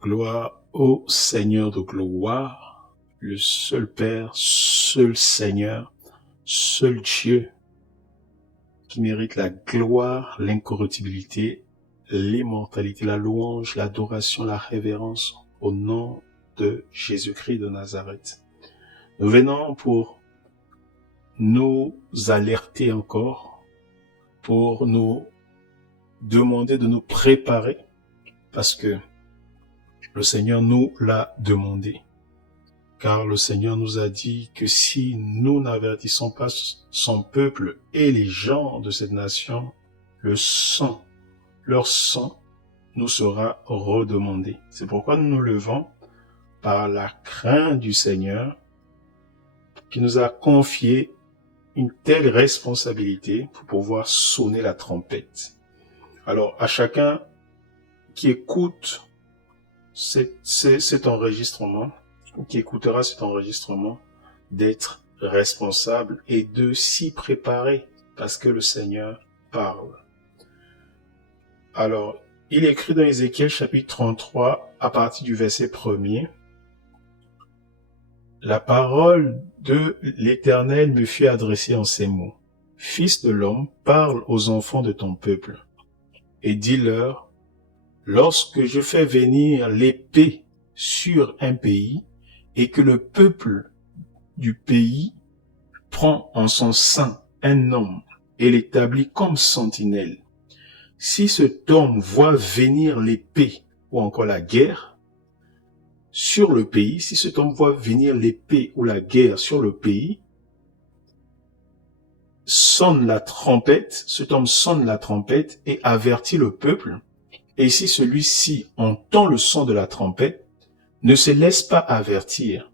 Gloire au Seigneur de gloire, le seul Père, seul Seigneur, seul Dieu, qui mérite la gloire, l'incorruptibilité, l'immortalité, la louange, l'adoration, la révérence au nom de Jésus-Christ de Nazareth. Nous venons pour nous alerter encore, pour nous demander de nous préparer, parce que le Seigneur nous l'a demandé. Car le Seigneur nous a dit que si nous n'avertissons pas son peuple et les gens de cette nation, leur sang nous sera redemandé. C'est pourquoi nous nous levons par la crainte du Seigneur qui nous a confié une telle responsabilité pour pouvoir sonner la trompette. Alors, à chacun qui écoute cet enregistrement, ou qui écoutera cet enregistrement, d'être responsable et de s'y préparer, parce que le Seigneur parle. Alors, il est écrit dans Ézéchiel chapitre 33, à partir du verset 1er, « La parole de l'Éternel me fut adressée en ces mots. Fils de l'homme, parle aux enfants de ton peuple, et dis-leur, lorsque je fais venir l'épée sur un pays, et que le peuple du pays prend en son sein un homme et l'établit comme sentinelle. Si cet homme voit venir l'épée ou encore la guerre sur le pays, si cet homme voit venir l'épée ou la guerre sur le pays, sonne la trompette, cet homme sonne la trompette et avertit le peuple. Et si celui-ci entend le son de la trompette, ne se laisse pas avertir,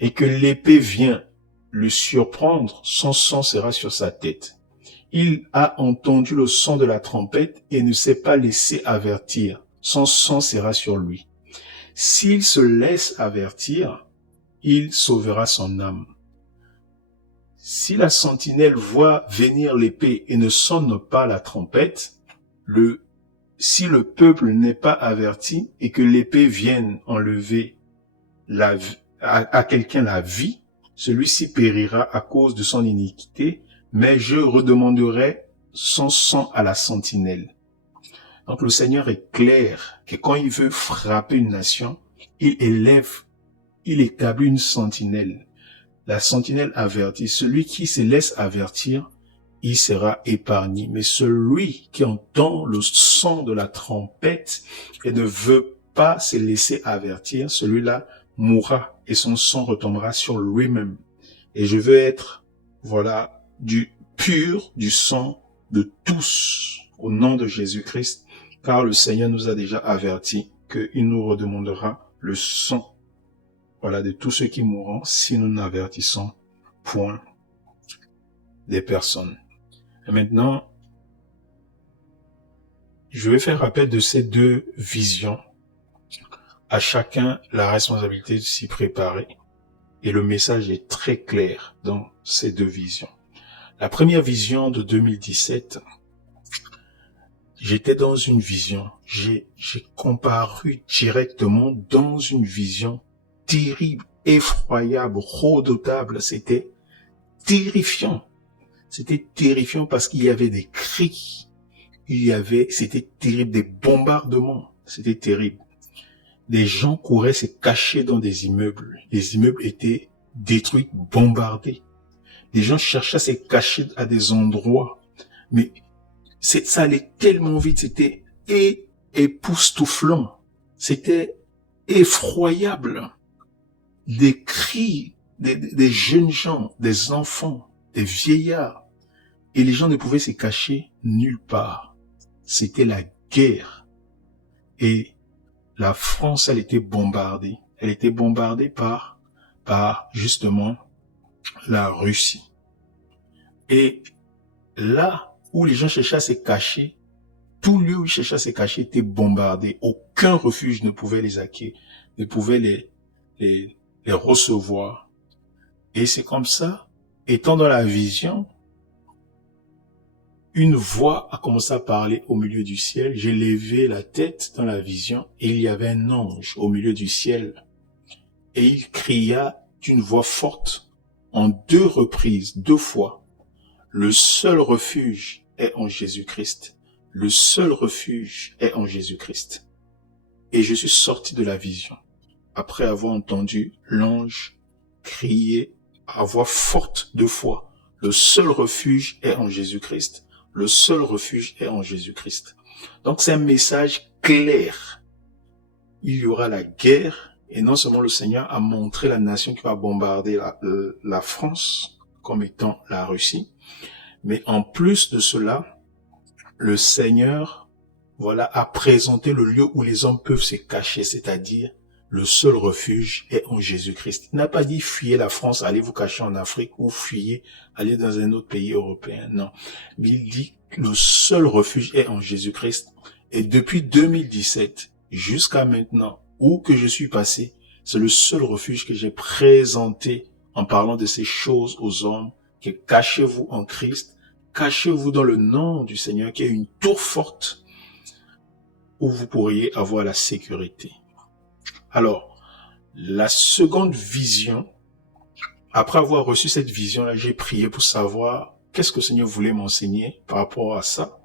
et que l'épée vient le surprendre, son sang sera sur sa tête. Il a entendu le son de la trompette et ne s'est pas laissé avertir, son sang sera sur lui. S'il se laisse avertir, il sauvera son âme. Si la sentinelle voit venir l'épée et ne sonne pas la trompette, si le peuple n'est pas averti et que l'épée vienne enlever à quelqu'un la vie, celui-ci périra à cause de son iniquité, mais je redemanderai son sang à la sentinelle. Donc le Seigneur est clair que quand il veut frapper une nation, il établit une sentinelle. La sentinelle avertit. Celui qui se laisse avertir, il sera épargné. Mais celui qui entend le son de la trompette et ne veut pas se laisser avertir, celui-là mourra et son sang retombera sur lui-même. Et je veux être, du sang de tous au nom de Jésus-Christ, car le Seigneur nous a déjà averti qu'il nous redemandera le sang, de tous ceux qui mourront si nous n'avertissons point des personnes. Et maintenant, je vais faire rappel de ces deux visions. À chacun la responsabilité de s'y préparer. Et le message est très clair dans ces deux visions. La première vision de 2017, j'étais dans une vision. J'ai comparu directement dans une vision terrible, effroyable, redoutable. C'était terrifiant. C'était terrifiant parce qu'il y avait des cris. C'était terrible, des bombardements. C'était terrible. Des gens couraient se cacher dans des immeubles. Les immeubles étaient détruits, bombardés. Les gens cherchaient à se cacher à des endroits. Mais ça allait tellement vite, c'était époustouflant. C'était effroyable. Des cris, des jeunes gens, des enfants, des vieillards. Et les gens ne pouvaient se cacher nulle part. C'était la guerre. Et la France, elle était bombardée. Elle était bombardée par justement la Russie. Et là où les gens cherchaient à se cacher, tout lieu où ils cherchaient à se cacher était bombardé. Aucun refuge ne pouvait les accueillir, ne pouvait les recevoir. Et c'est comme ça, étant dans la vision, une voix a commencé à parler au milieu du ciel. J'ai levé la tête dans la vision et il y avait un ange au milieu du ciel. Et il cria d'une voix forte en 2 reprises, 2 fois. Le seul refuge est en Jésus-Christ. Le seul refuge est en Jésus-Christ. Et je suis sorti de la vision après avoir entendu l'ange crier à voix forte 2 fois. Le seul refuge est en Jésus-Christ. Le seul refuge est en Jésus-Christ. Donc c'est un message clair. Il y aura la guerre et non seulement le Seigneur a montré la nation qui va bombarder la France comme étant la Russie, mais en plus de cela, le Seigneur, a présenté le lieu où les hommes peuvent se cacher, c'est-à-dire le seul refuge est en Jésus-Christ. Il n'a pas dit fuyez la France, allez vous cacher en Afrique ou fuyez, allez dans un autre pays européen. Non. Mais il dit le seul refuge est en Jésus-Christ. Et depuis 2017 jusqu'à maintenant, où que je suis passé, c'est le seul refuge que j'ai présenté en parlant de ces choses aux hommes, que cachez-vous en Christ, cachez-vous dans le nom du Seigneur, qui est une tour forte où vous pourriez avoir la sécurité. Alors, la seconde vision, après avoir reçu cette vision-là, j'ai prié pour savoir qu'est-ce que le Seigneur voulait m'enseigner par rapport à ça.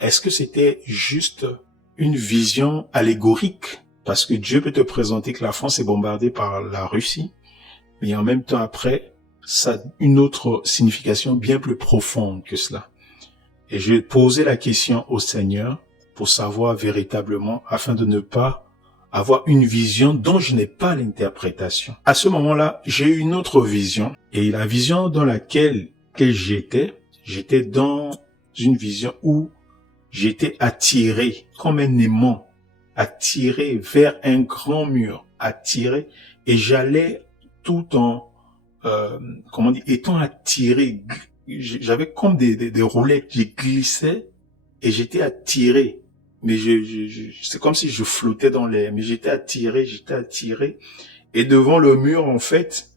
Est-ce que c'était juste une vision allégorique? Parce que Dieu peut te présenter que la France est bombardée par la Russie, mais en même temps après, ça a une autre signification bien plus profonde que cela. Et je vais poser la question au Seigneur pour savoir véritablement, afin de ne pas avoir une vision dont je n'ai pas l'interprétation. À ce moment-là, j'ai eu une autre vision, et la vision dans laquelle j'étais dans une vision où j'étais attiré comme un aimant, attiré vers un grand mur, attiré, et j'allais tout en, étant attiré, j'avais comme des roulettes, je glissais et j'étais attiré. Mais c'est comme si je flottais dans l'air, mais j'étais attiré. Et devant le mur, en fait,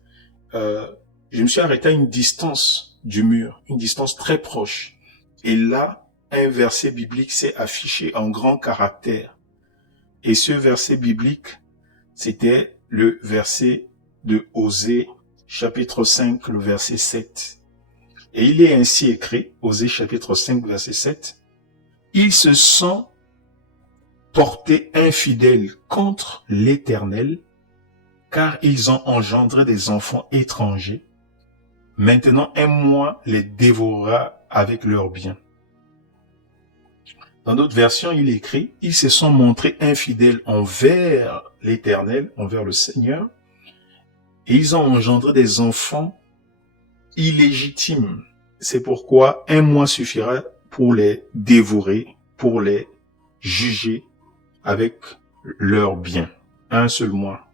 je me suis arrêté à une distance du mur, une distance très proche. Et là, un verset biblique s'est affiché en grand caractère. Et ce verset biblique, c'était le verset de Osée, chapitre 5, le verset 7. Et il est ainsi écrit, Osée chapitre 5, verset 7, « Ils se sont portés infidèles contre l'Éternel, car ils ont engendré des enfants étrangers. Maintenant, un mois les dévorera avec leurs biens. » Dans d'autres versions, il est écrit, « Ils se sont montrés infidèles envers l'Éternel, envers le Seigneur, et ils ont engendré des enfants illégitimes. C'est pourquoi un mois suffira pour les dévorer, pour les juger avec leurs biens. » Un seul mois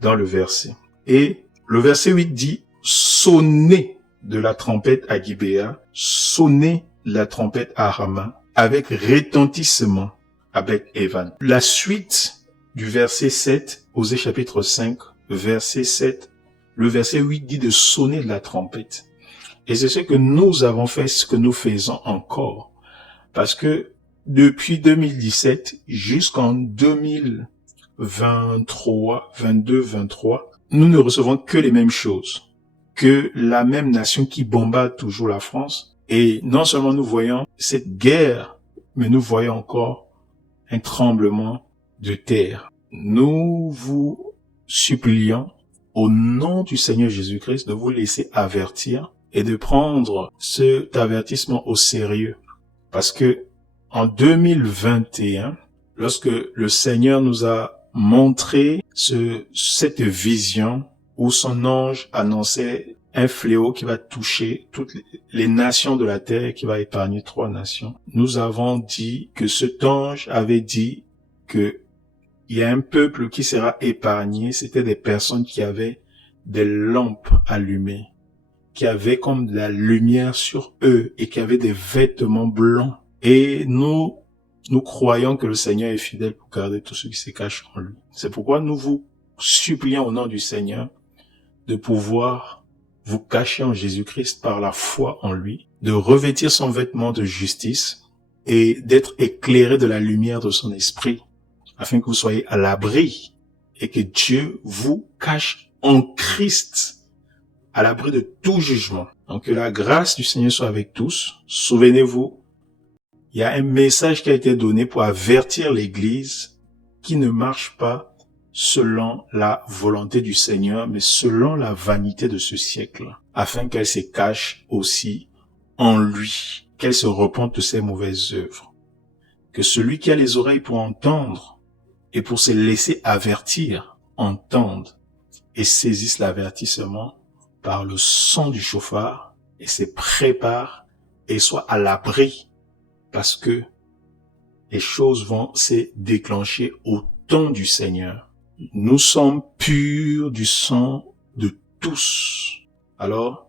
dans le verset. Et le verset 8 dit, « Sonnez de la trompette à Gibéa, sonnez la trompette à Rama, avec retentissement, avec Evan. » La suite du verset 7, Osée chapitre 5, verset 7, le verset 8 dit de sonner de la trompette. Et c'est ce que nous avons fait, ce que nous faisons encore. Parce que depuis 2017 jusqu'en 2023, 22, 23, nous ne recevons que les mêmes choses, que la même nation qui bombarde toujours la France. Et non seulement nous voyons cette guerre, mais nous voyons encore un tremblement de terre. Nous vous supplions, au nom du Seigneur Jésus-Christ, de vous laisser avertir et de prendre cet avertissement au sérieux. Parce que en 2021, lorsque le Seigneur nous a montré cette vision où son ange annonçait un fléau qui va toucher toutes les nations de la terre, qui va épargner 3 nations, nous avons dit que cet ange avait dit que il y a un peuple qui sera épargné. C'était des personnes qui avaient des lampes allumées, qui avaient comme de la lumière sur eux et qui avaient des vêtements blancs. Et nous croyons que le Seigneur est fidèle pour garder tous ceux qui se cachent en lui. C'est pourquoi nous vous supplions au nom du Seigneur de pouvoir vous cacher en Jésus-Christ par la foi en lui, de revêtir son vêtement de justice et d'être éclairé de la lumière de son esprit, afin que vous soyez à l'abri et que Dieu vous cache en Christ, à l'abri de tout jugement. Donc que la grâce du Seigneur soit avec tous. Souvenez-vous, il y a un message qui a été donné pour avertir l'Église qui ne marche pas selon la volonté du Seigneur, mais selon la vanité de ce siècle, afin qu'elle se cache aussi en lui, qu'elle se repente de ses mauvaises œuvres. Que celui qui a les oreilles pour entendre et pour se laisser avertir, entende et saisisse l'avertissement par le son du chauffard et se prépare et soit à l'abri, parce que les choses vont se déclencher au temps du Seigneur. Nous sommes purs du sang de tous. Alors,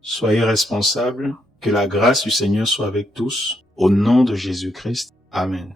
soyez responsables, que la grâce du Seigneur soit avec tous, au nom de Jésus-Christ. Amen.